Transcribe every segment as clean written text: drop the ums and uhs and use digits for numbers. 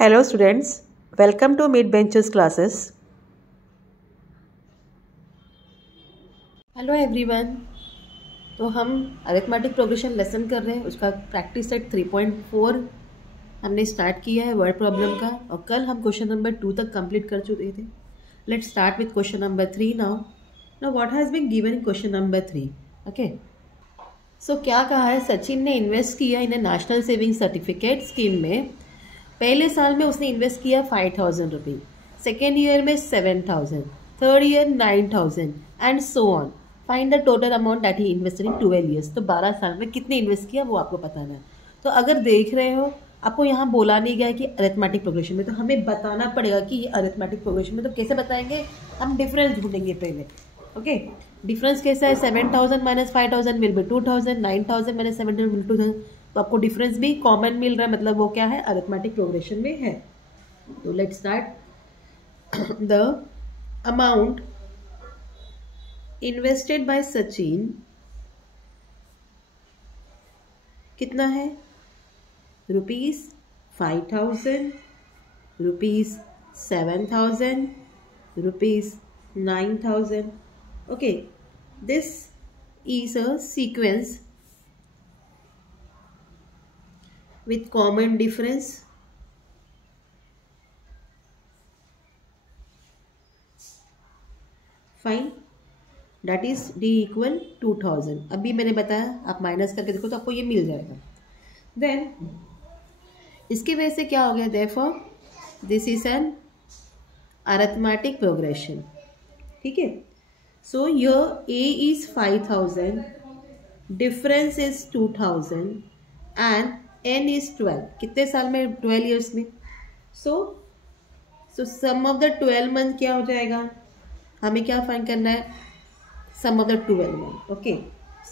Hello students, welcome to Mid Benches classes. Hello everyone. तो हम arithmetic progression lesson कर रहे हैं, उसका प्रैक्टिस सेट 3.4 हमने स्टार्ट किया है वर्ड प्रॉब्लम का, और कल हम क्वेश्चन नंबर 2 तक कंप्लीट कर चुके थे। Let's start with question number 3 now. What has been given in question number 3? Okay, so क्या कहा है, सचिन ने इन्वेस्ट किया in national saving certificate scheme में। पहले साल में उसने इन्वेस्ट किया 5,000 रुपीज, सेकेंड ईयर में 7,000, third year 9,000 and so on. Find the total amount that he invested in 12 years. तो 12 साल में कितने इन्वेस्ट किया वो आपको बताना है। तो अगर देख रहे हो, आपको यहाँ बोला नहीं गया कि अरिथमेटिक प्रोग्रेशन में, तो हमें बताना पड़ेगा कि ये अरिथमेटिक प्रोग्रेशन में। तो कैसे बताएंगे, हम डिफरेंस ढूंढेंगे पहले। ओके, डिफरेंस कैसा है, 7,000 minus 5,000 will be 2,000, 9,000 minus 7,000 will 2,000। तो आपको डिफरेंस भी कॉमन मिल रहा है, मतलब वो क्या है, अरिथमेटिक प्रोग्रेशन में है। तो let's start. The amount invested bye Sachin कितना है, ₹5,000, ₹7,000, ₹9,000. Okay, this is a sequence with common difference. Fine, that is D equal 2,000. अभी मैंने बताया, आप माइनस करके देखो तो आपको ये मिल जाएगा। देन इसकी वजह से क्या हो गया, therefore this is an arithmetic progression. ठीक है, so here A is 5,000, difference is 2,000 and N is 12. कितने साल में, 12 ईयर्स में। so sum of the 12 month क्या हो जाएगा, हमें क्या फाइंड करना है, sum of the 12 month. Okay,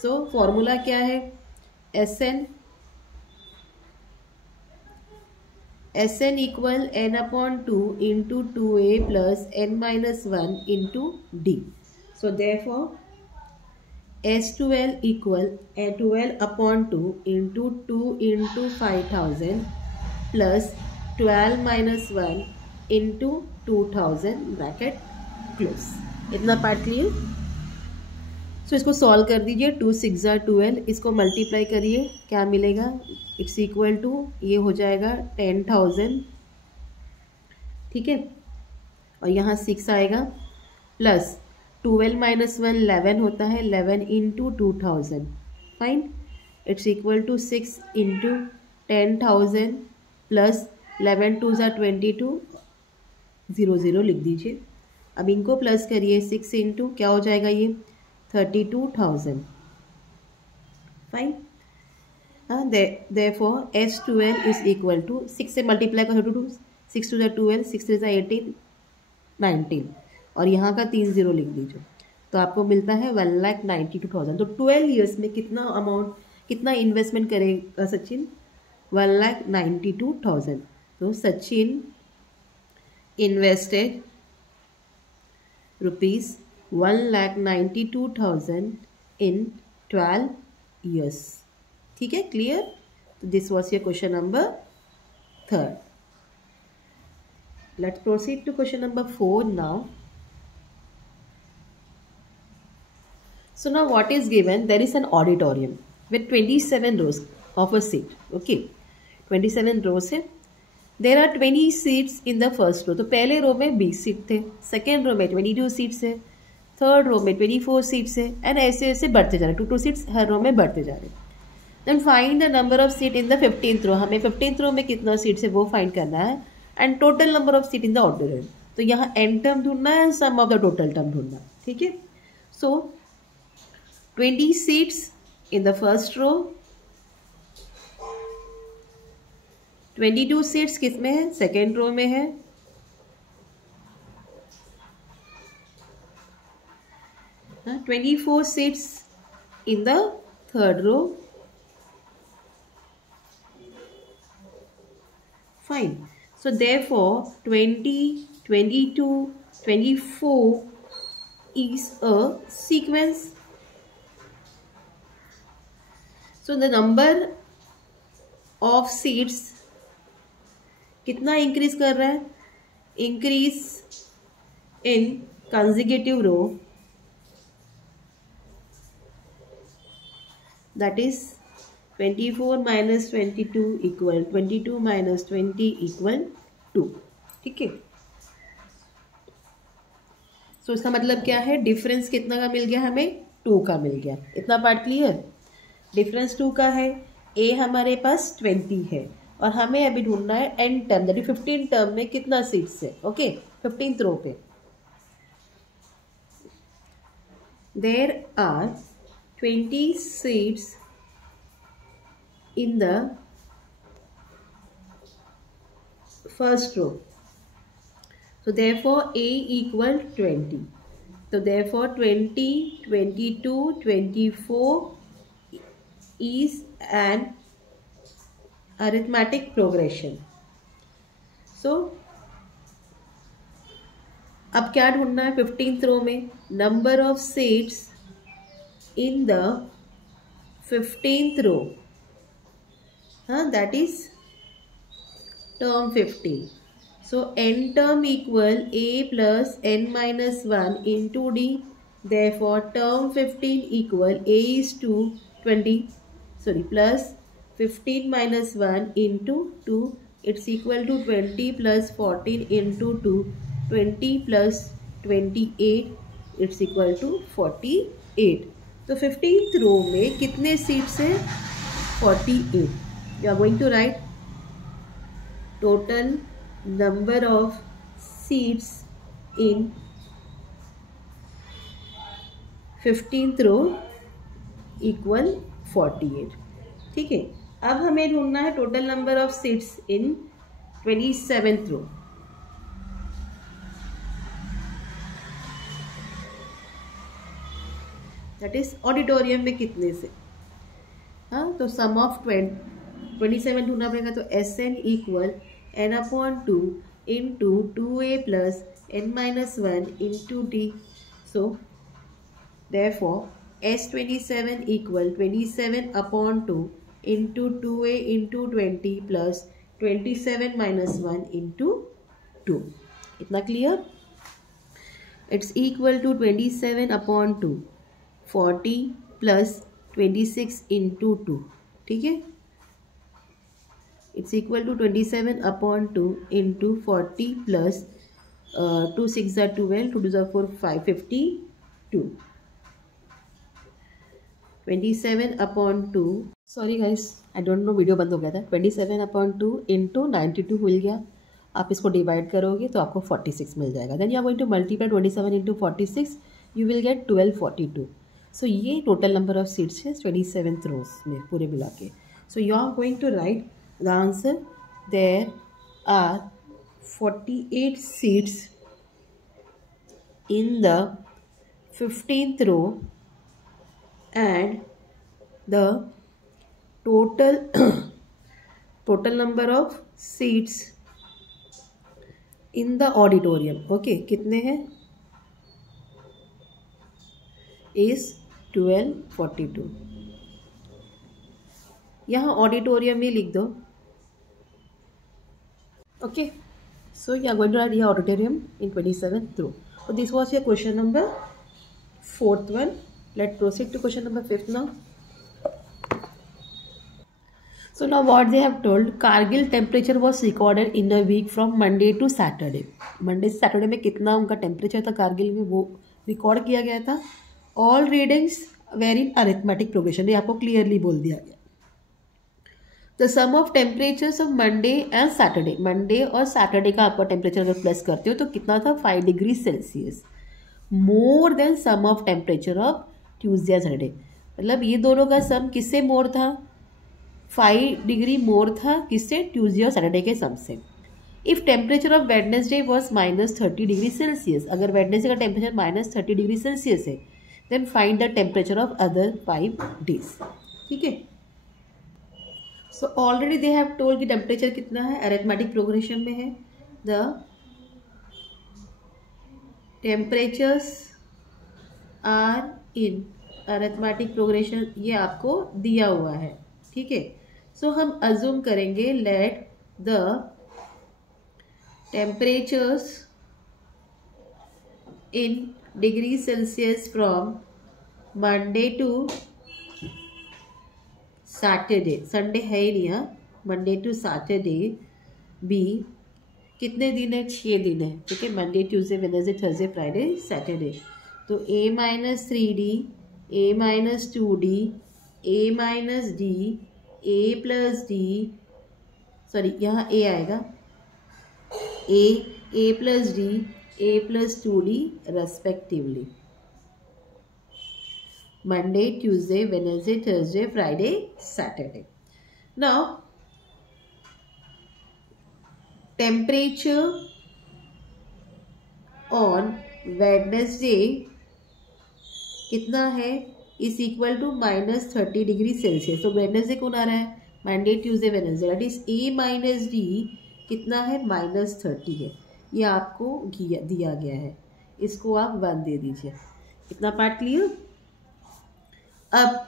so formula क्या है, S N equal n upon 2 into 2a plus n minus 1 into D. So therefore S12 equal 12 upon 2 into 2 into 5,000 plus 12 minus 1 into 2,000 bracket close. इतना part clear. So इसको solve कर दीजिए, 2 6 12, इसको multiply करिए, क्या मिलेगा, इट्स इक्वल टू, ये हो जाएगा 10,000, ठीक है, और यहाँ 6 आएगा, प्लस 12 माइनस 1 11 होता है, 11 into 2,000, fine, it's equal to 6 into 10,000 plus 11 2 22, 0 0 लिख दीजिए। अब इनको प्लस करिए, 6 इंटू क्या हो जाएगा, ये 32,000, fine. therefore S12 is equal to 6 से मल्टीप्लाई कर 32, 6 2 12, 6 3 18, 19, और यहाँ का 3 0 लिख दीजिए, तो आपको मिलता है 1,92,000। तो 12 ईयर्स में कितना अमाउंट, कितना इन्वेस्टमेंट करेगा सचिन, 1,92,000। तो सचिन इन्वेस्टेड ₹1,92,000 इन 12 ईयर्स। ठीक है, क्लियर। तो this was your question number 3rd। Let's proceed to question number 4 now. So now what is given, there is an auditorium with 27 rows of a seat. Okay, 27 rows है, there are 20 seats in the first row. तो पहले row में 20 seat थे, second row में 22 seats है, third row में 24 seats है, and ऐसे ऐसे बढ़ते जा रहे, 2 सीट्स हर रो में बढ़ते जा रहे। Then find the number of seat in the 15th row. हमें 15th रो में कितना सीट्स है वो फाइंड करना है, and total number of seat in the auditorium. तो यहाँ एन टर्म ढूंढना है, sum of the total term ढूंढना, ठीक है। सो 20 seats in the first row, 22 seats किस में है, सेकेंड रो में है, 24 seats in the third row, fine. So therefore 20 22 24 is a sequence. So the number of seats कितना इंक्रीज कर रहा है? Increase in consecutive row, that is 24 minus 22 equal 22 minus 20 equal 2. ठीक है, तो इसका मतलब क्या है? डिफरेंस कितना का मिल गया हमें? 2 का मिल गया. इतना पार्ट क्लियर? डिफरेंस 2 का है. ए हमारे पास 20 है और हमें अभी ढूंढना है N term, that is 15 term में कितना सीट्स है. ओके, 15th रो पे there are 20 seats in the first row. So therefore A equal 20. So therefore 20, 22, 24 is an arithmetic progression. So अब क्या ढूंढना है 15th रो में? Number of seats in the 15th row, that is term 15. So n term equal a plus n minus 1 into d. Therefore term 15 equal a is to 20, plus 15 minus 1 into 2. It's equal to 20 plus 14 into 2. 20 plus 28. It's equal to 48. तो 15th row में कितने seats हैं? 48. You are going to write total number of seats in 15th row equal 48. ठीक है, अब हमें ढूंढना है total number of seats in 27th row. That is auditorium में कितने से. हाँ, तो सम ऑफ 27 ढूंढना पड़ेगा. तो S N equal N upon 2 into 2a plus n minus 1 into D. So therefore S 27 equal 27 upon 2 into 2a into 20 plus 27 minus 1 into 2. इतना clear? It's equal to 27 upon 2 40 plus 26 into 2. ठीक है, it's equal to 27 upon 2 into 40 plus 2 6 ज़ा 12, 2 2 ज़ा 4 5 52. 27 upon 2, sorry guys I don't know, video बंद हो गया था. 27 upon 2 into 92 मिल गया. आप इसको डिवाइड करोगे तो आपको 46 मिल जाएगा. Then you are going to multiply 27 into 46, you will get 1242. So ये टोटल नंबर ऑफ सीट्स है 27th रोज में पूरे मिला के. So you are going to write the answer. There are 48 seats in the 15th row and the total number of seats in the auditorium. Okay, कितने हैं? is 1242. यहाँ auditorium में लिख दो. Okay, so you are going to write the auditorium in 27th row. So this was your question number 4th one. Let's proceed to question number 5th now. So now what they have told, Kargil temperature was recorded in a week from Monday to Saturday. Monday से Saturday में कितना उनका temperature था कारगिल में वो record किया गया था. All readings were in arithmetic progression, ये आपको क्लियरली बोल दिया गया. The sum of temperatures of Monday and Saturday, Monday और सैटरडे का आपका टेम्परेचर अगर प्लस करते हो तो कितना था 5 degree Celsius more than sum of temperature of Tuesday या सैटरडे. मतलब ये दोनों का सम किससे मोर था? 5 डिग्री मोर था किससे? ट्यूसडे और सैटरडे के सम से. If temperature of Wednesday was -30 degree Celsius, अगर वेडनेसडे का टेम्परेचर -30 डिग्री सेल्सियस है then find the temperature of other 5 days. ठीक है, so already they have told कि टेम्परेचर कितना है, अरिथमेटिक प्रोग्रेशन में है. The temperatures are in arithmetic progression, ये आपको दिया हुआ है. ठीक है, सो हम अज्यूम करेंगे let the temperatures in degree Celsius from Monday to Saturday, Sunday है ही नहीं, मंडे टू सैटरडे बी कितने दिन है, 6 दिन है, ठीक है, Monday Tuesday Wednesday Thursday Friday Saturday. तो a-3d, a-2d, a-d, a+d, sorry यहाँ a आएगा, a+d, a+2d respectively, Monday Tuesday Wednesday Thursday Friday Saturday. Now temperature on Wednesday कितना है, is equal to -30 degree Celsius. तो वेडनेसडे कौन आ रहा है, Monday Tuesday Wednesday, that is a-d कितना है, -30 है, ये आपको दिया गया है, इसको आप 1 दे दीजिए। इतना पार्ट क्लियर। अब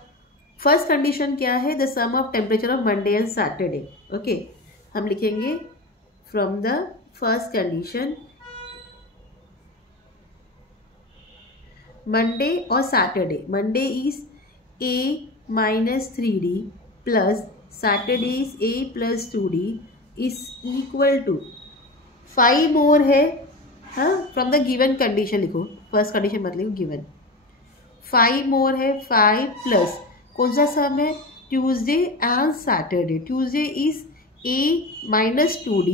फर्स्ट कंडीशन क्या है, the sum of temperature of Monday and Saturday. Okay, हम लिखेंगे from the first condition Monday और Saturday, Monday is a-3d plus Saturday is a+2d is equal to 5 more है, हाँ, फ्रॉम द गिवन कंडीशन लिखो, first condition मत लिखो, given 5 more है, 5 plus कौन सा सम है, Tuesday and Saturday. Tuesday is a-2d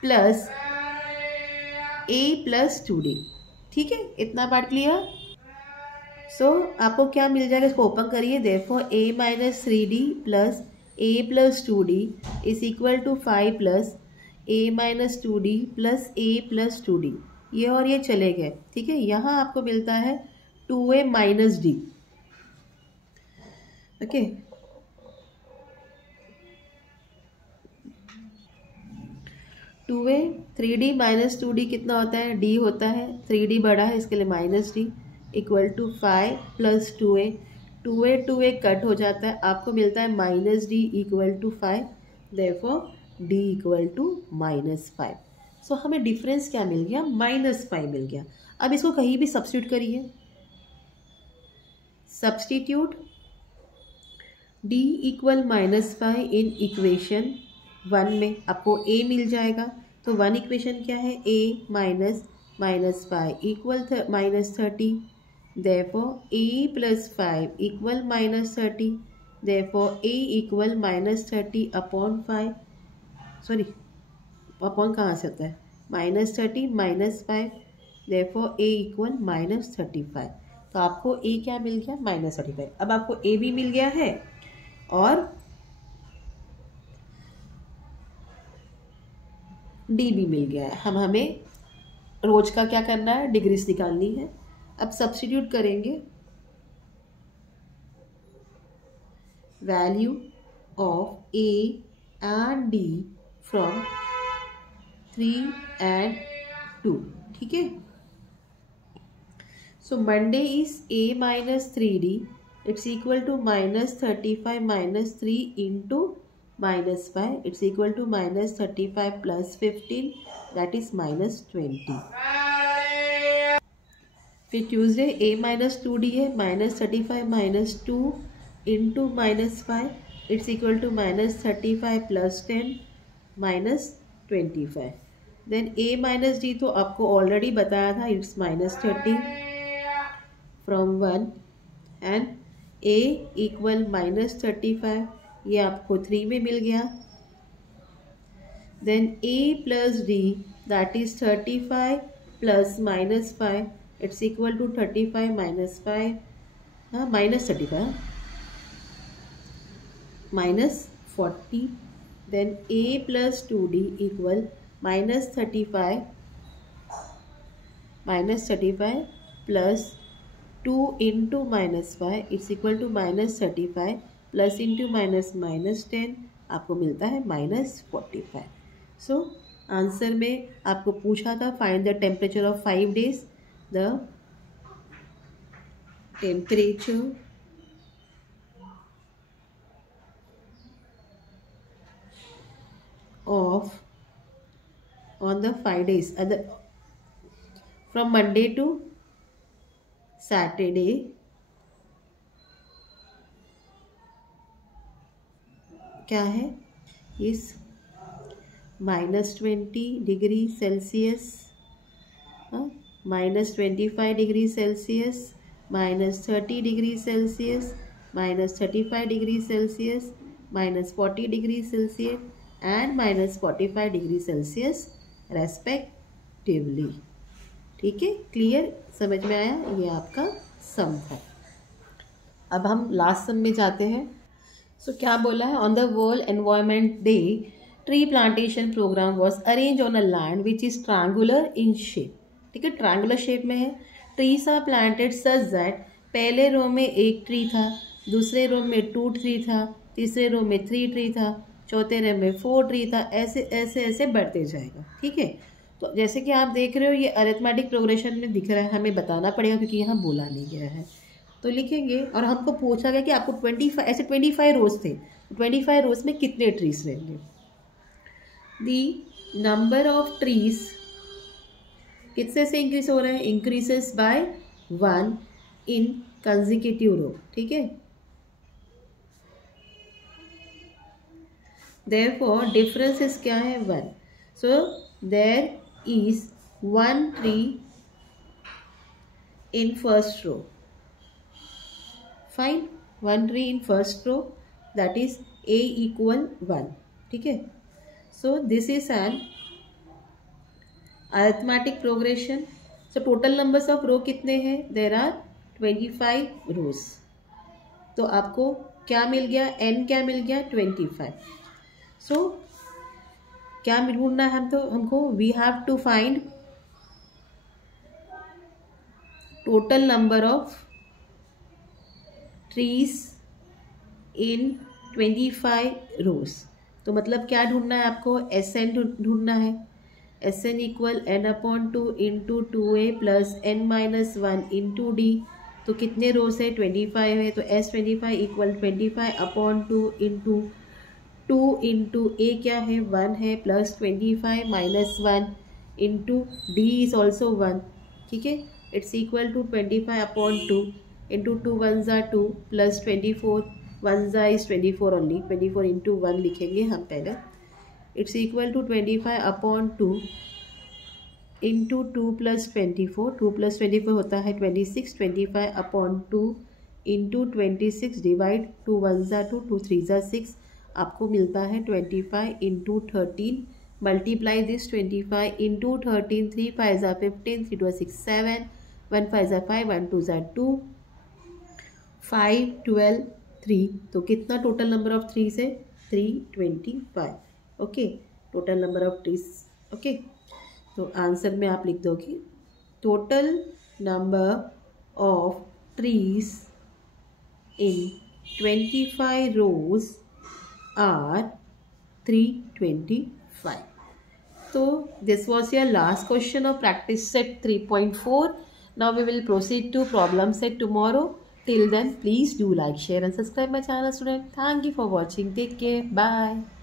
plus a+2d, ठीक है, इतना पार्ट क्लियर। सो आपको क्या मिल जाएगा, इसको ओपन करिए, therefore a-3d plus a+2d is equal to 5 plus a-2d plus a+2d, ये और ये चले गए, ठीक है। यहाँ आपको मिलता है 2a-d, okay, 2a 3d minus 2d कितना होता है, d होता है, 3d बड़ा है इसके लिए -d equal to 5 plus 2a, 2a cut हो जाता है, आपको मिलता है -d equal to 5, therefore d equal to -5। So हमें डिफरेंस क्या मिल गया, -5 मिल गया। अब इसको कहीं भी सब्स्टिट्यूट करिए, substitute d equal -5 in equation 1 में, आपको a मिल जाएगा। तो 1 इक्वेशन क्या है, a minus -5 equal -30, therefore a plus 5 equal -30, therefore a equal -30 upon 5, sorry upon कहाँ से होता है, -30 -5, देयरफॉर a इक्वल -35। तो आपको a क्या मिल गया, -35। अब आपको a भी मिल गया है और d भी मिल गया है। हमें रोज का क्या करना है, डिग्रीज निकालनी है। अब सब्स्टिट्यूट करेंगे value of a and d from 3 and 2, ठीक है। So Monday is a-3d, it's equal to -35 - 3 into -5, it's equal to -35 plus 15, that is -20। फिर ट्यूसडे a-2d है, -35 - 2 into -5, it's equal to -35 plus 10 -25। Then a-d तो आपको already बताया था, it's -30 from 1 and a equal -35, ये आपको 3 में मिल गया। Then a plus d that is 35 plus -5, it's equal to 35 -5, हाँ -35 -40। Then a plus 2d equal -35 plus 2 into -5, it's equal to -35 plus into -10, आपको मिलता है -45। सो आंसर में आपको पूछा था find the temperature of 5 days, the temperature of on the 5 days from Monday to Saturday क्या है इस -20°C, -25°C, -30°C, -35°C, -40°C and -45°C respectively. ठीक है, क्लियर, समझ में आया? ये आपका सम था। अब हम लास्ट सम में जाते हैं। सो क्या बोला है? On the world environment day tree plantation programme was arrange on a land which is triangular in shape. ठीक है, ट्रायंगुलर शेप में है। Trees are planted such that पहले रो में 1 ट्री था, दूसरे रो में 2 ट्री था, तीसरे रो में 3 ट्री था, चौथे रो में 4 ट्री था, ऐसे ऐसे ऐसे बढ़ते जाएगा। ठीक है, तो जैसे कि आप देख रहे हो ये अरिथमेटिक प्रोग्रेशन में दिख रहा है, हमें बताना पड़ेगा क्योंकि यहाँ बोला नहीं गया है। तो लिखेंगे, और हमको पूछा गया कि आपको 25 रोज थे, 25 रोज में कितने ट्रीज रहेंगे। दी नंबर ऑफ ट्रीज कितने से इंक्रीज हो रहे हैं? Increases by 1 in consecutive row. ठीक है, देयरफॉर डिफरेंसेस क्या है? 1। So there is 1 tree in first row. Fine, 1 tree in first row, that is A = 1। ठीक है, so this is an arithmetic progression. So total numbers of row कितने हैं? There are 25 rows. तो आपको क्या मिल गया? n क्या मिल गया? 25। सो क्या ढूंढना है हमको? We have to find total number of trees in 25 rows. तो मतलब क्या ढूंढना है आपको? Sn ढूंढना है। Sn = n/2 × 2a + n-1 × d। तो कितने रोज है? 25 है, तो S25 = 25/2 × 2 × a क्या है? 1 है, प्लस 25 - 1 × d इज ऑल्सो 1। ठीक है, it's equal to 25/2 × 2 1s are 2 plus 24 1s are is 24 only, 24 × 1 लिखेंगे हम पहले। इट्स इक्वल टू 25/2 × 2 + 24, 2 + 24 होता है 26, 25/2 × 26 divide 2 1s are 2, 2 3s are 6, आपको मिलता है 25 × 13। Multiply this 25 × 13, 3 5s are 15, 3 2 6 7, 1 5s are 5, 1 2s are 2, 5 12 3। तो कितना टोटल नंबर ऑफ ट्रीज है? 325। Okay, total number of trees. Okay, तो आंसर में आप लिख दोगे total number of trees in 25 rows are 325। So this was your last question of practice set 3.4. Now we will proceed to problem set tomorrow. Till then, please do like, share and subscribe my channel, student. Thank you for watching. Take care. Bye.